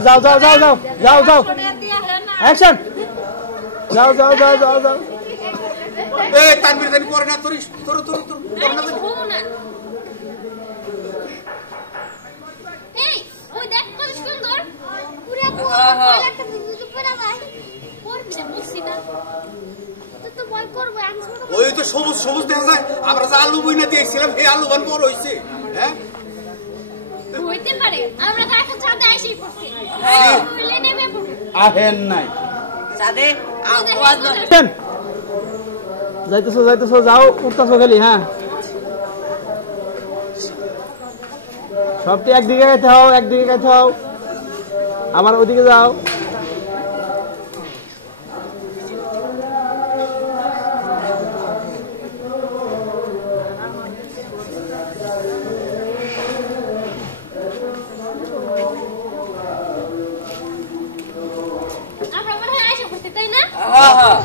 যাও যাও যাও যাও যাও যাও অ্যাকশন যাও যাও যাও যাও যাও এই তানভীর জানি করে না তোর তোর তোর তোর করে না এই ওই দেখ কত সুন্দর পুরো পয়লাটা দিতে পড়া যায় করবি না বলছি না তো ভয় করবে আমি ওই তো সবুজ সবুজ দেখা যায় আমরা যে আলু বইনা দিয়েছিলাম এই আলু বান বড় হইছে হ্যাঁ হইতে পারে আমরা তো এখন ছাদে আইছি পড়ছি বলে নেবে আহেন নাই ছাদে আওয়াজ যাইতেছো যাইতেছো যাও উঠতেছো খালি হ্যাঁ সবটি একদিকে গাইতে হও একদিকে গাইতে হও আমার ওদিকে যাও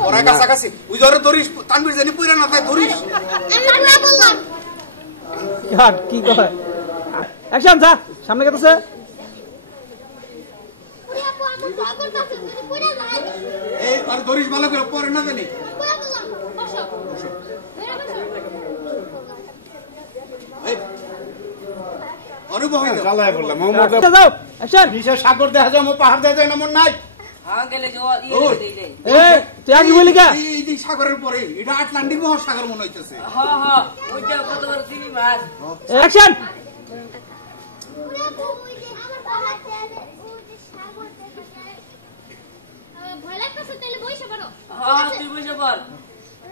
ওরা কাছাকাছি ওই ধরে ধরিস তানভীর জানি পুরা না তাই ধরিস আমরা বললাম কি কয় অ্যাকশন যা সামনে গেতেছে এই আর ধরিস ভালো করে পরে না জানি অনুভব হয় জ্বালায় বললাম যাও অ্যাকশন নিচে সাগর দেখা যায় পাহাড় দেখা যায় না মন নাই সাগরের পরে এটা আটলান্টিক মহাসাগর মনে হইতেছে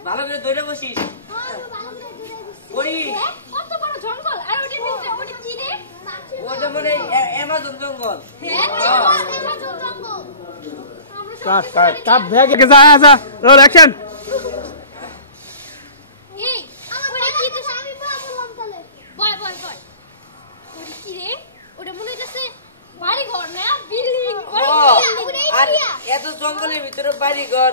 ভালো করে দৌড়ে বসিস জঙ্গল আর ওটা মানে অ্যামাজন জঙ্গল কাট কাট কাট ভেগে যা যা রোল অ্যাকশন এই ওরে কি তো আমি বললাম তাহলে বয় বয় বয় ওরে কি রে ওটা মনে হইতাছে বাড়ি ঘর না বিল্ডিং আর এত জঙ্গলের ভিতরে বাড়ি ঘর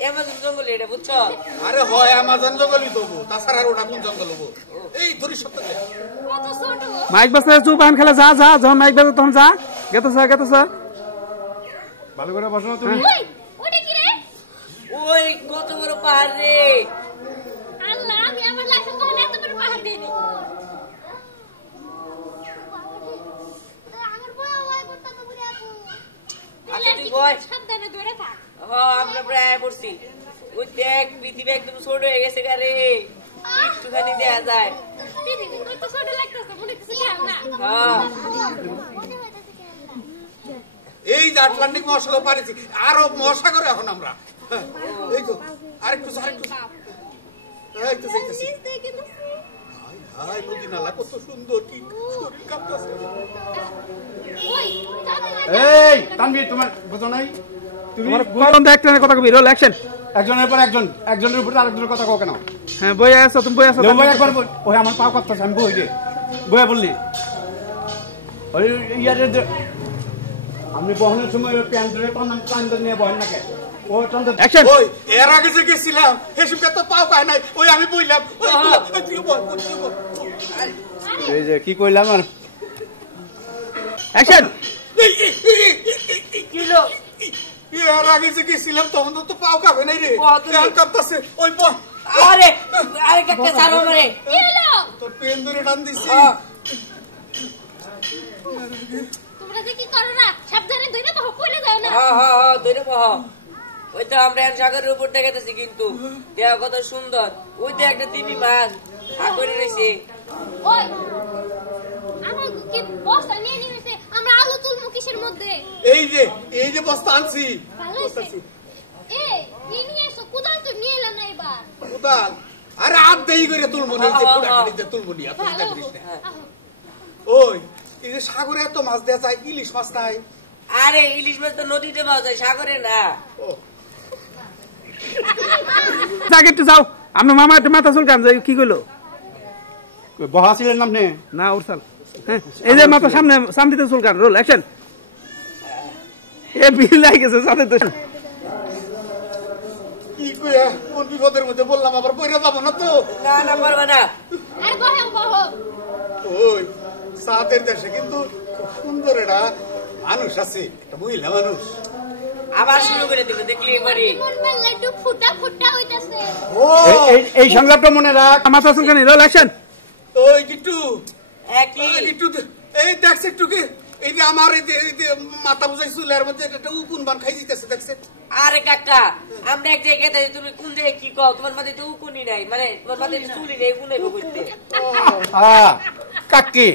অ্যামাজন জঙ্গল এটা বুঝছো আরে হয় অ্যামাজন জঙ্গলই তো তাছাড়া ওটা কোন জঙ্গল হবো এই ধরিস সত্য কত ছোট মাইক বাসে চুপ আন খেলা যা যা যখন মাইক বাজে তখন যা গেতেছ ভালো করে বসো তুমি ওটা কি রে ওই কত বড় পাহাড় রে আল্লাহ আমি আমার লাইফে কোন এত বড় পাহাড় দেইনি আমার বয় হয় করতে তো বুড়ি আপু আচ্ছা তুই বয় সাবধানে ধরে থাক আমরা প্রায় পড়ছি ওই দেখ পৃথিবী একদম ছোট হয়ে গেছে গারে একটুখানি দেয়া যায় পৃথিবী কত ছোট লাগতেছে মনে হচ্ছে না এই যে আটলান্টিক মহাসাগর পারিছি আরো মহাসাগর এখন আমরা এই তো আরেকটু হাই নদী নালা কত সুন্দর কি শরীর কাঁপতেছে এই তানভীর তোমার বুঝো নাই তুমি কোন একজনের কথা কবি রোল অ্যাকশন একজনের পর একজনের উপর আরেকজনের কথা কও কেন হ্যাঁ বই আছো তুমি বই আছো বই একবার ওই আমার পা করতেছ আমি বই রে বইয়া বললি ওই ইয়ারে আপনি বহনের সময় ওই প্যান্ট ধরে টান নিয়ে বহেন না কেন ও টান অ্যাকশন ওই এর আগে যে গেছিলাম হেসুকে তো পাও পায় নাই ওই আমি বইলাম এই যে কি কইলাম আর অ্যাকশন কিলো এর আগে যে গেছিলাম তখন তো পাও কাঁপে নাই রে কাঁপতেছে ওই আরে আরে কাকা ছাড়ো আমারে কি হলো তোর পেন ধরে টান দিছি তোমরা যে কি করো না সাবধানে ধরে তো কইলে যাও না হ্যাঁ ধরে পাও ওই তো আমরা সাগরের উপর দেখাতেছি কিন্তু দেখ কত সুন্দর ওই তো একটা তিমি মাছ সাগরে রয়েছে ওই আমার কি বস্তা নিয়ে নিয়েছে আমরা আলু তুলমু কিসের মধ্যে এই যে বস্তা আনছি ভালো হইছে কি নিয়ে এসো কোদাল তো নিয়ে এলা না এবার কোদাল আরে আপ দেই করে তুলমু না যে পুরা গাড়িতে তুলমু না তুই ভালো করিস না ওই এই যে সাগরে এত মাছ দেয়া যায় ইলিশ মাছ নাই আরে ইলিশ মাছ তো নদীতে পাওয়া যায় সাগরে না একটু যাও আপনার মামা একটু মাথা চুলকান কি কইলো বহা ছিলেন আপনি না উঠছাল এই যে মাথা সামনে সামনে চুলকান রোল অ্যাকশন এ বিল লাগে গেছে সাথে তো কি কইয়া কোন বিপদের মধ্যে বললাম আবার পয়রা যাব না তো না পারবা না আরে বহ ওই সাদের দেশে কিন্তু খুব সুন্দর এটা মানুষ আছে, একটা মহিলা মানুষ। আবার শুরু করে দিল, দেখলি এবারে মন মেলা একটু ফুটা ফুটা হইতাছে। ও এই সংলাপটা মনে রাখ। আমার শাসন কেন রোল অ্যাকশন। ওই গিট্টু, একই গিট্টু এই দেখছে একটু কি এই যে আমার এই যে মাথা বুঝাই চুলের মধ্যে একটা উকুন বান খাই দিতেছে দেখছে। আরে কাকা, আমরা এক জায়গায় থাকি, তুমি কোন জায়গায় কি কও? তোমার মাথায় তো উকুনি নাই, মানে তোমার মাথায় চুলি নেই, উকুন নেই করতে। কাকি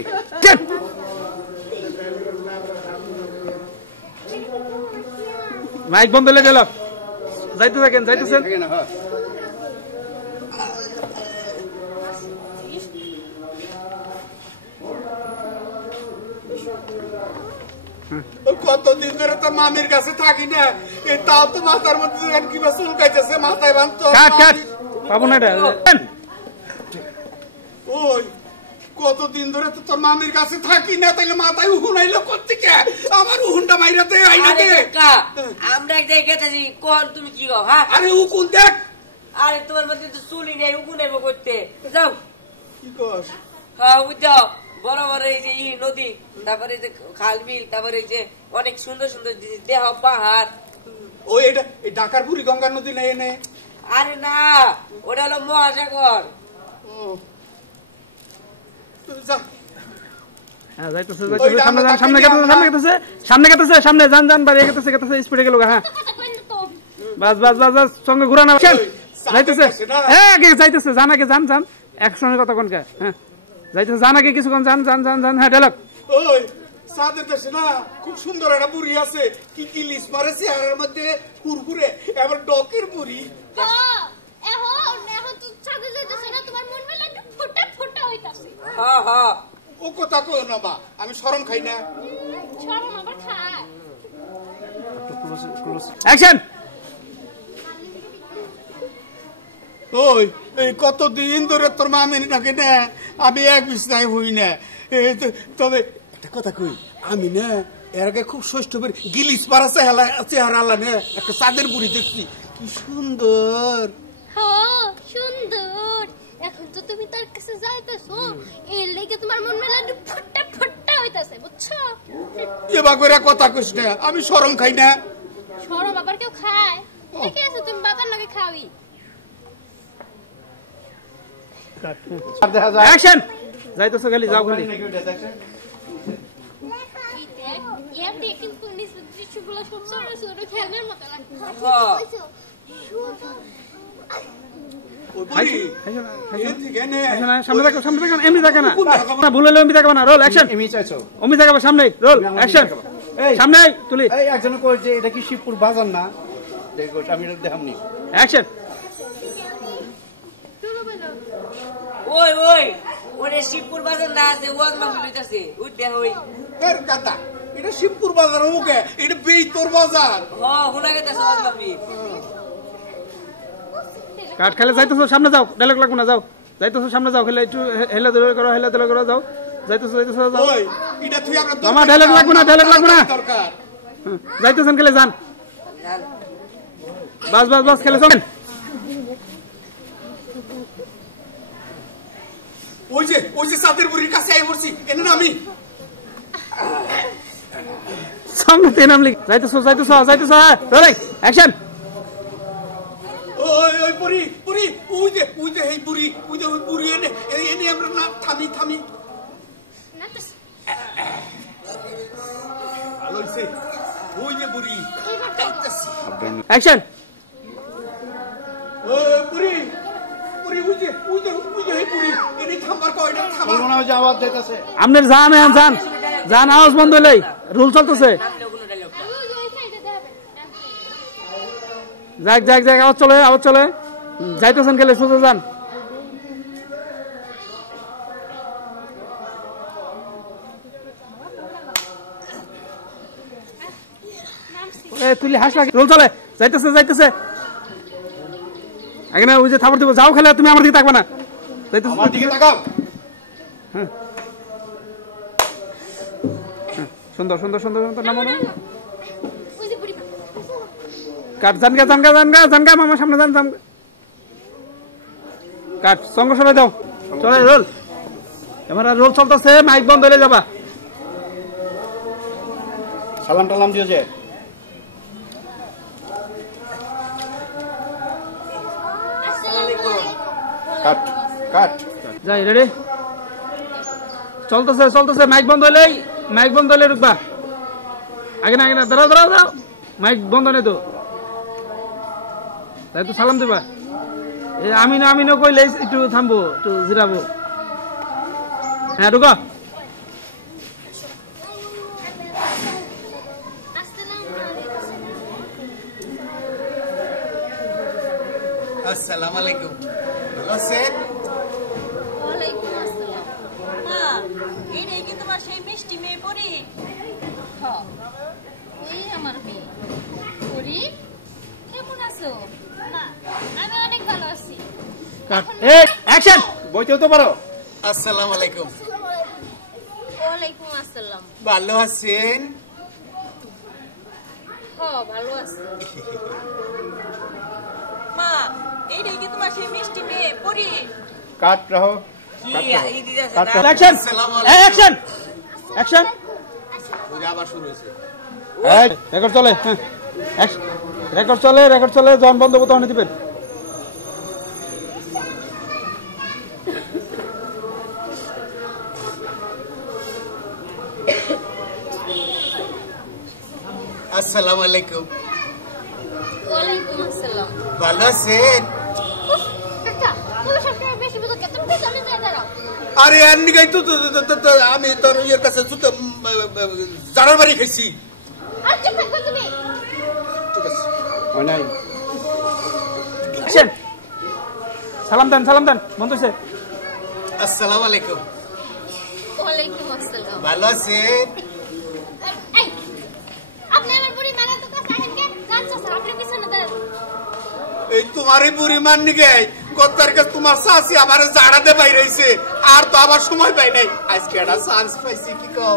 মাইক বন্ধ হলে গেল। যাইতে থাকেন, যাইতেছেন। কতদিন ধরে তো মামির কাছে থাকি না, তাও তো মাথার মধ্যে কিবা চুলকাইতেছে, মাথায় বাঁধতো। পাবো না। ওই কতদিন ধরে তো তোর মামির কাছে থাকি না, তাইলে মাথায় উহুন আইলো কোত্থেকে? আমার উহুনটা মাইরাতে আইনাতে। আমরা এক জায়গায় থাকি, কোন তুমি কি কও? হ্যাঁ, আরে উকুন দেখ। আরে তোমার মধ্যে তো চুলি নেই, উকুন নেই করতে। যাও কি কস? হ্যাঁ, বুঝাও বড় বড় এই যে নদী, তারপরে এই যে খাল বিল, তারপরে এই যে অনেক সুন্দর সুন্দর জিনিস, দেহ পাহাড়। ওই এটা এই ঢাকার বুড়ি গঙ্গা নদী নেই এনে? আরে না, ওটা হলো মহাসাগর। যা সামনে যান যান, বাড়ি গেতেছে গেতেছে, স্পিডে গেল। হ্যাঁ বাস বাস বাস বাস, সঙ্গে ঘুরানো যাইতেছে। হ্যাঁ আগে যাইতেছে, যান আগে, যান যান, একসঙ্গে কথা কোন। হ্যাঁ যাইতেছে, যান আগে কিছুক্ষণ, যান যান যান যান। হ্যাঁ ডায়লগ। ওই সাদের দেশে না খুব সুন্দর একটা বুড়ি আছে, কি কি লিস মারে চেহারার মধ্যে কুরকুরে, এবার ডকের বুড়ি। এখন তো ছাদে যাইতেছে না, তোমার মন মেলা একটু ফুটা ফুটা হইতাছে। হ্যাঁ হ্যাঁ, ও কথা কই না বা, আমি শরম খাই না। শরম আবার খায়। অ্যাকশন। ওই এই কতদিন ধরে তোর মামি নাকি না আমি এক বিছনায় হই না। তবে একটা কথা কই, আমি না এর আগে খুব ষষ্ঠ গিলিস পাড়া চেহারা আলা না একটা চাঁদের বুড়ি দেখছি, কি সুন্দর। হ্যাঁ সুন্দর। এখন তো তুমি তার কাছে যাইতেছো, এর লেগে তোমার মন মেলা একটু ফুটা ফুটা হইতাছে, বুঝছো? এবার করে কথা কইস না, আমি শরম খাই না। শরম আবার কেউ খায়? ঠিকই আছে, তুমি বাজার নাকি খাওই। অ্যাকশন। যাইতেছো খালি, যাও খালি। এমনি কিন্তু দৃশ্যগুলো সব ছোট ছোট খেলনার মতো লাগছে। সামনে দেখো, সামনে দেখো, এমনি দেখে না, ভুল হলে এমনি দেখাবো না। Roll action. এমনি দেখাবো, সামনে রোল অ্যাকশন। সামনে তুলি। একজনে কই যে এটা কি শিবপুর বাজার না? দেখো আমি দেখামনি। অ্যাকশন। ওই ওই ওরে শিবপুর বাজার না আছে, ওয়াজ মাহফিল হইতাছে, ওই দেখো। ওই এর কথা এটা শিবপুর বাজার ওকে, এটা বেইতর বাজার। হ্যাঁ, শোনা গেছে ওয়াজ মাহফিল। কাট খেলে যাইতেছো, সামনে যাও, ডায়লগ লাগবো না, যাও। যাইতেছো, সামনে যাও, খেলে একটু হেলা দোলা করো, হেলা দোলা করো, যাও। যাইতেছো যাইতেছো, যাও। ওই এটা তুই আমরা আমার ডায়লগ লাগবো না, ডায়লগ লাগবো না। দরকার। যাইতেছেন খেলে, যান। বাস বাস বাস, খেলে চলেন। ওই যে চাঁদের বুড়ির কাছে আই পড়ছি, এনে না আমি সামনে তে নাম লিখ। যাইতেছো যাইতেছো যাইতেছো, রোল অ্যাকশন। ওই বুড়ি বুড়ি, ওই যে এই বুড়ি, ওই যে ওই বুড়ি এনে এনে আমরা না থামি থামি। ভালো হইছে, ওই যে বুড়ি অ্যাকশন। ওই বুড়ি বুড়ি, ওই যে এই বুড়ি এনে থামবার কয়টা থামা। মনে হয় যে আওয়াজ যাইতাছে। আপনার যান, যান যান, আওয়াজ বন্ধ হইলে রুল চলতেছে। যাক যাক যাক, আওয়াজ চলে, আওয়াজ চলে। যাইতেছেন খেলে, সোজা যান। তুলি হাস লাগে, রোল চলে, যাইতেছে যাইতেছে। এখানে ওই যে থাপড় দিব, যাও খেলে, তুমি আমার দিকে তাকবা না। আমার দিকে তাকাও। হ্যাঁ সুন্দর সুন্দর সুন্দর সুন্দর, নামো না। কাট, জানগা জানগা জানগা জানগা, মামা সামনে যান, জানগা কাট, সঙ্গ সবাই দাও, চলে রোল। এবার রোল চলতেছে, মাইক বন্ধ হয়ে যাবা। সালাম টালাম দিও যে। কাট কাট যাই রেডি চলতেছে চলতেছে মাইক বন্ধ হইলে রুকবা আগে না দাঁড়াও দাঁড়াও দাঁড়াও মাইক বন্ধ নেই তো তাই তো সালাম দিবা আমিনো কইলে একটু থামবো একটু জিরাবো হ্যাঁ ঢুকো আসসালামু আলাইকুম ভালো আছেন ওয়ালাইকুম আসসালাম। এই কি তোমার সেই মিষ্টি মেয়ে পরি? এই আমার মেয়ে পরি, কেমন আছো? মা আমি অনেক ভালো আছি। অ্যাকশন বইতেও তো পারো। আসসালামু আলাইকুম ওয়ালাইকুম আসসালাম। ভালো আছেন ভালো আছি। মা এই কি তোমার সেই মিষ্টি মেয়ে পরি? কাট রাখো অ্যাকশন অ্যাকশন অ্যাকশন আবার শুরু হয়েছে রেকর্ড চলে হ্যাঁ রেকর্ড চলে জন বন্ধ বোতাম দিবেন আসসালামু আলাইকুম ওয়ালাইকুম আসসালাম। ভালো আছেন কাকা তুমি সবসময় বেশি বুঝো কেন? তুমি চলে যাও দাঁড়াও। আরে এমনি গাই তো আমি তোর ইয়ের কাছে জুতো জানার বাড়ি খাইছি আর চুপ থাকো তুমি। নাই অ্যাকশন সালাম দেন বন্ধ হইছে আসসালামু আলাইকুম ওয়ালাইকুম আসসালাম। ভালো আছেন এই আপনি আমার বুড়ি মারা তো কাছে আছেন কেন? গান চাচা আপনি পিছনে দাঁড়ান। এই তোমারই বুড়ি মাননি গাই গত্তার কাছে তোমার শাশি আমার জাড়াতে বাইরেছে আর তো আবার সময় পাই নাই আজকে একটা চান্স পাইছি কি কও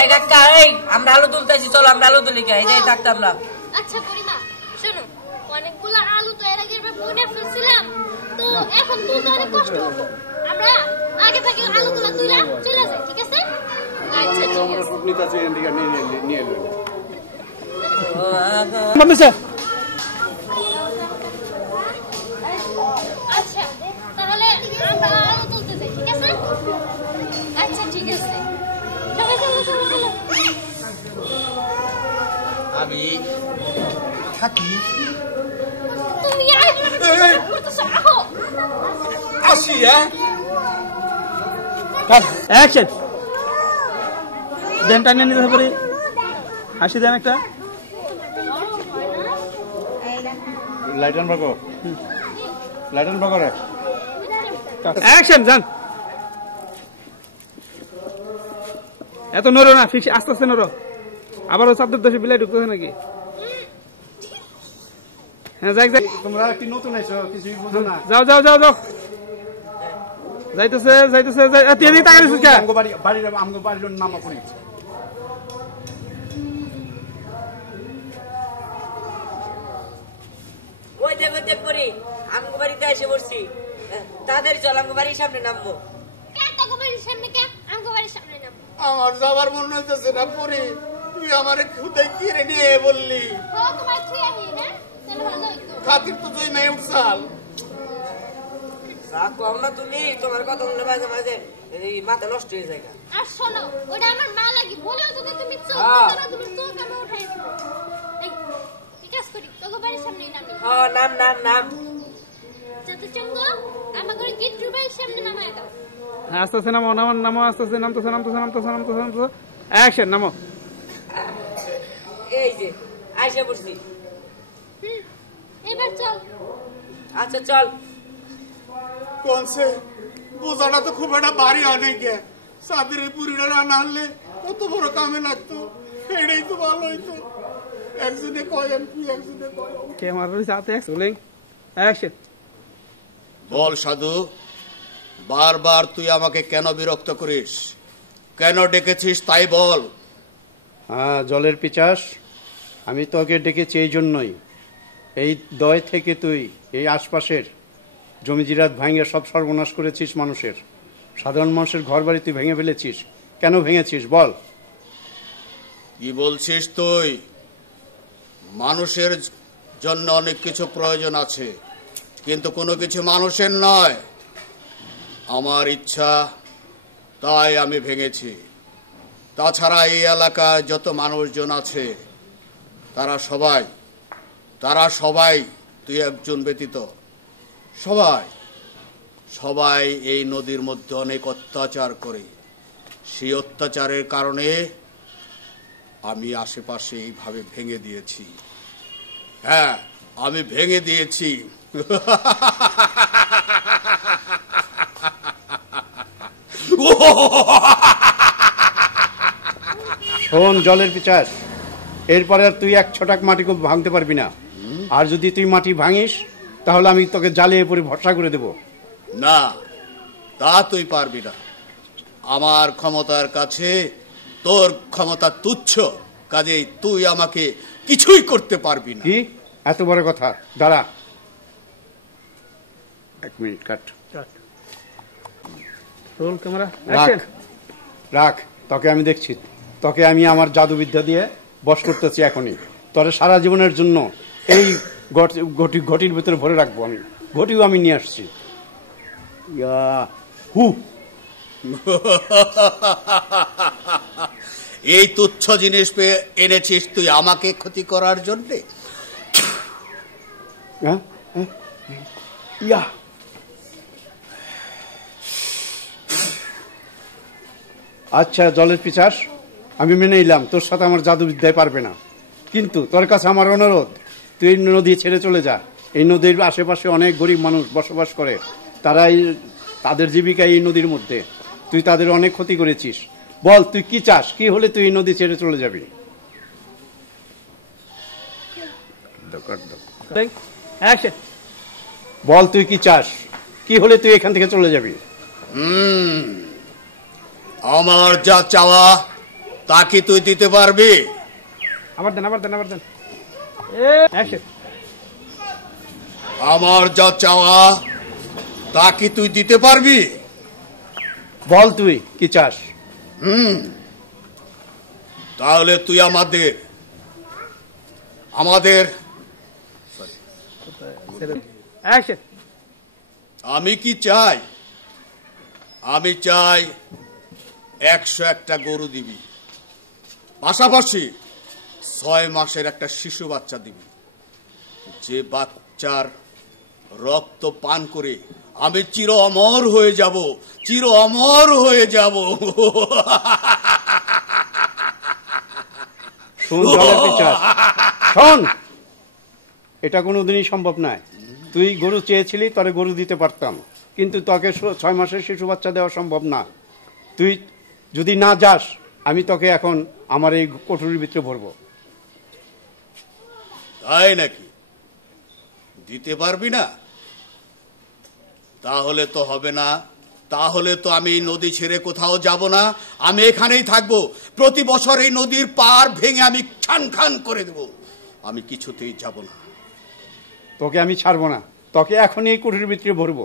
এই কাকা এই আমরা আলু তুলতেছি চলো আমরা আলু তুলি কে এই যে থাকতাম না আচ্ছা বুড়িমা শোনো, অনেকগুলো আলু তো এর আগে বুনে ফেলছিলাম, তো এখন তুলতে অনেক কষ্ট হবে। আমরা আগে থেকে আলুগুলো তুলে চলে যাই, ঠিক আছে? আচ্ছা ঠিক আছে। নিতাছি নিয়ে এলো বন্ধ হইছে আচ্ছা তাহলে আমরা আলু তুলতে যাই, ঠিক আছে? আচ্ছা ঠিক আছে, সবাই চলো। আমি থাকি তুমি আসি হ্যাঁ অ্যাকশন দেন টানিয়ে নিতে হবে হাসি দেন একটা লাইটন বাগো রে অ্যাকশন যান এত নড়ো না ফিক্স আস্তে আস্তে নড়ো আবারও চাপদের দশে বিলাই ঢুকতেছে নাকি হ্যাঁ যাই তোমরা কি নতুন আইছো কিছুই বুঝো না যাও যাইতেছে তাকাই দিছিস কে আমগো বাড়ির নাম পড়ি ওই দেখ পরি আমগো বাড়িতে এসে বসছি তাদের চল আমগো বাড়ির সামনে নামবো আমার যাবার মনে হইতেছে না পরে তুই আমার খুদাই কিরে নিয়ে বললি খাতির তো তুই মেয়ে উঠছাল রাগ কম না তুমি তোমার কথা শুনলে মাঝে মাঝে এই মাথা নষ্ট হয়ে যায় আর শোনো, ওটা আমার মা লাগি বলেও যদি তুমি চোখ আমি উঠাই দিব। এই ঠিক আছে করি তোকে বাড়ির সামনে নামি। নাম যত চঙ্গ আমাকে গিট্টু বাড়ির সামনে নামায় দাও। আস্তে আস্তে নামো আস্তে আস্তে নামতেছে অ্যাকশন নামো এই যে আইসা পড়ছি এবার চল। আচ্ছা চল কোনসে বোঝাটা তো খুব একটা ভারী অনেক সাদের পুরিটা রান্না হলে কত বড় কামে লাগতো এটাই তো ভালো হইতো একজনে কয় এমপি একজনে কয় কে মারবে সাথে চলেন অ্যাকশন বল সাধু বারবার তুই আমাকে কেন বিরক্ত করিস কেন ডেকেছিস তাই বল হ্যাঁ জলের পিচাস আমি তোকে ডেকেছি এই জন্যই এই দয় থেকে তুই এই আশপাশের জমি জিরাত ভাঙে সব সর্বনাশ করেছিস মানুষের সাধারণ মানুষের ঘর বাড়ি তুই ভেঙে ফেলেছিস কেন ভেঙেছিস বল কি বলছিস তুই? মানুষের জন্য অনেক কিছু প্রয়োজন আছে, কিন্তু কোনো কিছু মানুষের নয়। আমার ইচ্ছা, তাই আমি ভেঙেছি। তাছাড়া এই এলাকায় যত মানুষজন আছে তারা সবাই তুই একজন ব্যতীত সবাই এই নদীর মধ্যে অনেক অত্যাচার করে। সেই অত্যাচারের কারণে আমি আশেপাশে এইভাবে ভেঙে দিয়েছি। হ্যাঁ, আমি ভেঙে দিয়েছি। শোন জলের পিচাস, এরপরে আর তুই এক ছটাক মাটি ভাঙতে পারবি না। আর যদি তুই মাটি ভাঙিস তাহলে আমি তোকে জ্বালিয়ে পরে ভরসা করে দেব। না, তা তুই পারবি না। আমার ক্ষমতার কাছে তোর ক্ষমতা তুচ্ছ, কাজেই তুই আমাকে কিছুই করতে পারবি না। কি এত বড় কথা? দাঁড়া, 1 মিনিট কাট। রোল ক্যামেরা রাখ, তোকে আমি দেখছি। তোকে আমি আমার জাদুবিদ্যা দিয়ে বশ করতেছি এখনই। তোরে সারা জীবনের জন্য এই ঘটির ভিতরে ভরে রাখবো আমি। ঘটিও আমি নিয়ে আসছি। এই তুচ্ছ জিনিস পেয়ে এনেছিস তুই আমাকে ক্ষতি করার জন্যে? আচ্ছা জলের পিচাস, আমি মেনে নিলাম তোর সাথে আমার জাদুবিদ্যায় পারবে না, কিন্তু তোর কাছে আমার অনুরোধ, তুই এই নদী ছেড়ে চলে যা। এই নদীর আশেপাশে অনেক গরিব মানুষ বসবাস করে, তাদের জীবিকা এই নদীর মধ্যে। তুই তাদের অনেক ক্ষতি করেছিস। বল তুই কি চাস? কি হলে তুই এই নদী ছেড়ে চলে যাবি? বল তুই কি চাস? কি হলে তুই এখান থেকে চলে যাবি? আমার যা চাওয়া তা কি তুই দিতে পারবি? আবার দেন। আমার যা চাওয়া তা কি তুই দিতে পারবি? বল তুই কি চাস? তাহলে তুই আমাদের আমি কি চাই? আমি চাই 101টা গরু দিবি, পাশাপাশি 6 মাসের একটা শিশু বাচ্চা দিবি, যে বাচ্চার রক্ত পান করে আমি চির অমর হয়ে যাব। শোন, এটা কোনোদিনই সম্ভব নয়। তুই গরু চেয়েছিলি, তোরে গরু দিতে পারতাম, কিন্তু তোকে 6 মাসের শিশু বাচ্চা দেওয়া সম্ভব না। তুই যদি না যাস, আমি তোকে এখন আমার এই কোঠরির ভিতরে ভরবো। তাই নাকি? দিতে পারবি না? তাহলে তো হবে না। তাহলে তো আমি নদী ছেড়ে কোথাও যাব না, আমি এখানেই থাকবো। প্রতি বছর এই নদীর পার ভেঙে আমি খান করে দেব। আমি কিছুতেই যাব না। তোকে আমি ছাড়বো না, তোকে এখনই এই কোঠরির ভিতরে ভরবো।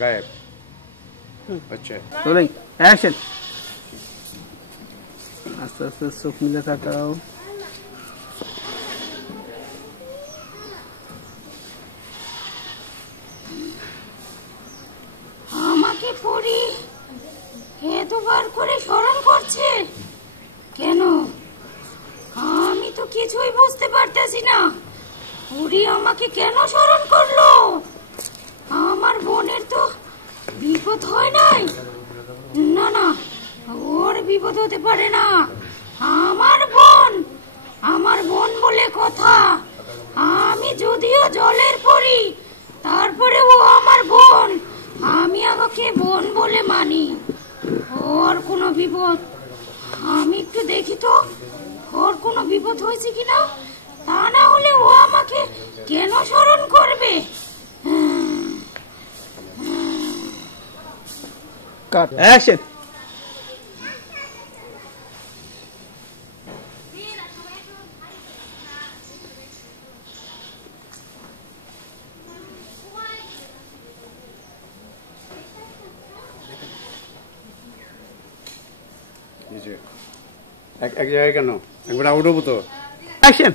গায়েব। আচ্ছা রোলিং অ্যাকশন। আস্তে আস্তে চোখ মিলে তাকাও। আমাকে পড়ি এতবার করে স্মরণ করছে কেন? আমি তো কিছুই বুঝতে পারতেছি না। পড়ি আমাকে কেন স্মরণ করলো? আমার বোনের তো বিপদ হয় নাই। না, ওর বিপদ হতে পারে না। আমার বোন বলে কথা। আমি যদিও জলের পড়ি, তারপরে ও আমার বোন। আমি আমাকে বোন বলে মানি। ওর কোনো বিপদ, আমি একটু দেখি তো ওর কোনো বিপদ হয়েছে কিনা। তা না হলে ও আমাকে কেন স্মরণ করবে? কাট অ্যাকশন। হয়েছে এক জায়গায় কেন একবার আউট হবো তো অ্যাকশন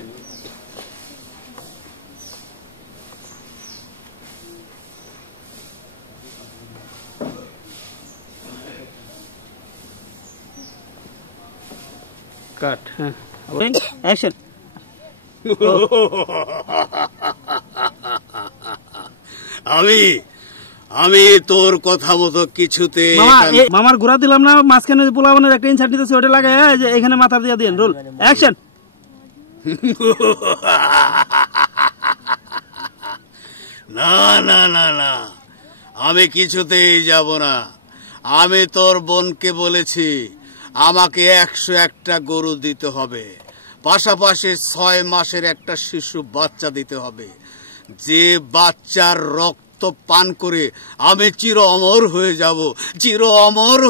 কাট হ্যাঁ অ্যাকশন আমি তোর কথা মতো কিছুতে মামার ঘোরা দিলাম না মাঝখানে পোলাবনের একটা ইনসার্ট দিতেছে ওটা লাগাই যে এখানে মাথা দিয়ে দিন রোল অ্যাকশন না না না না আমি কিছুতেই যাব না আমি তোর বোনকে বলেছি আমাকে 101টা গরু দিতে হবে পাশাপাশি 6 মাসের একটা শিশু বাচ্চা দিতে হবে যে বাচ্চার রক্ত পান করে আমি চির অমর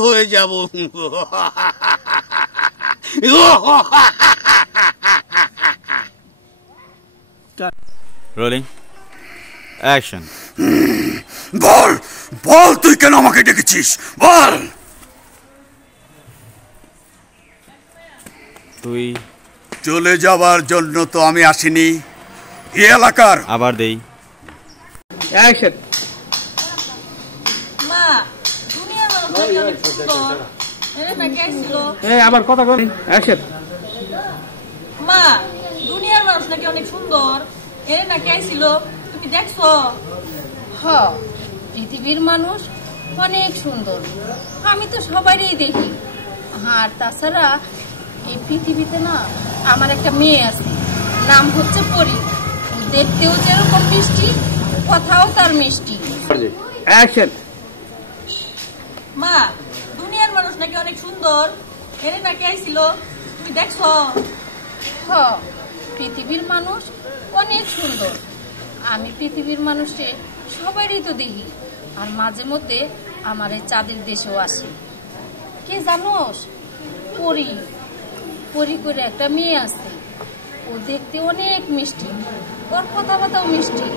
হয়ে যাব রোলিং অ্যাকশন বল তুই কেন আমাকে ডেকেছিস বল তুই চলে যাওয়ার জন্য তো আমি আসিনি এই এলাকার আবার দেই অ্যাকশন মা দুনিয়ার মানুষ নাকি অনেক সুন্দর এরে নাকি আইছিল আবার কথা বল অ্যাকশন মা দুনিয়ার মানুষ নাকি অনেক সুন্দর এরে নাকি আইছিল তুমি দেখছো পৃথিবীর মানুষ অনেক সুন্দর আমি তো সবারই দেখি আর তাছাড়া এই পৃথিবীতে না আমার একটা মেয়ে আছে নাম হচ্ছে পরি দেখতেও যেরকম মিষ্টি কথাও তার মিষ্টি অ্যাকশন মা দুনিয়ার মানুষ নাকি অনেক সুন্দর এরে নাকি আইছিল তুমি দেখছো পৃথিবীর মানুষ অনেক সুন্দর আমি পৃথিবীর মানুষে সবারই তো দেখি আর মাঝে মধ্যে আমার এই চাঁদের দেশেও আসে কে জানোস পরি করে একটা মেয়ে আছে ও দেখতে অনেক মিষ্টি ওর কথাবার্তাও মিষ্টি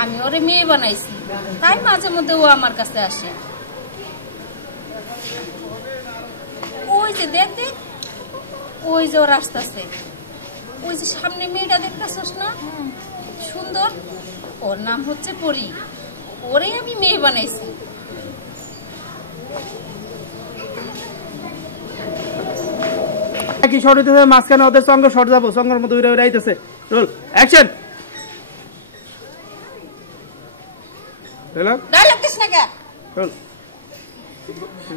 আমি ওরে মেয়ে বানাইছি তাই মাঝে মধ্যে ও আমার কাছে আসে ওই যে দেখ ওই যে ওর আসতেছে ওই যে সামনে মেয়েটা দেখতেছস না সুন্দর ওর নাম হচ্ছে পরি ওরে আমি মেয়ে বানাইছি কি শর্ট হইতেছে মাঝখানে ওদের সঙ্গে শর্ট যাবো সঙ্গের মধ্যে উড়ে আইতেছে রোল অ্যাকশন ডায়লগ কিস না কে রোল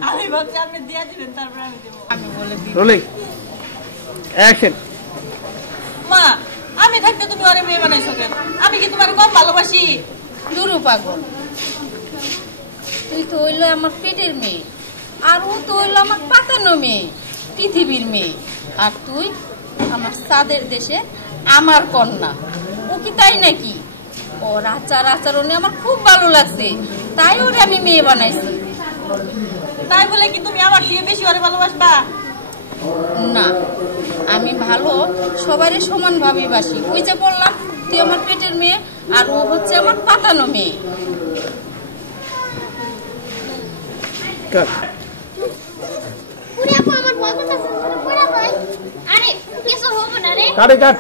আমি ভাবছি আপনি দিয়া দিবেন তারপর আমি দেব আমি বলে দিই রোলিং অ্যাকশন মা আমি থাকতে তুমি ওরে মেয়ে বানাইছো কেন আমি কি তোমার কম ভালোবাসি দুরু পাগল তুই তো হইলো আমার পেটের মেয়ে আর ও তো হইলো আমার পাতানো মেয়ে পৃথিবীর মেয়ে আর তুই আমার চাঁদের দেশে আমার কন্যা ও কি তাই নাকি ওর আচরণে আমার খুব ভালো লাগছে তাই ওরে আমি মেয়ে বানাইছি তাই বলে কি তুমি আমার থেকে বেশি ওরে ভালোবাসবা না আমি ভালো সবারই সমান ভাবে বাসি ওই যে বললাম তুই আমার পেটের মেয়ে আর ও হচ্ছে আমার পাতানো মেয়ে আমার ভয় করতেছে আরে কিছু হবে না রে কাট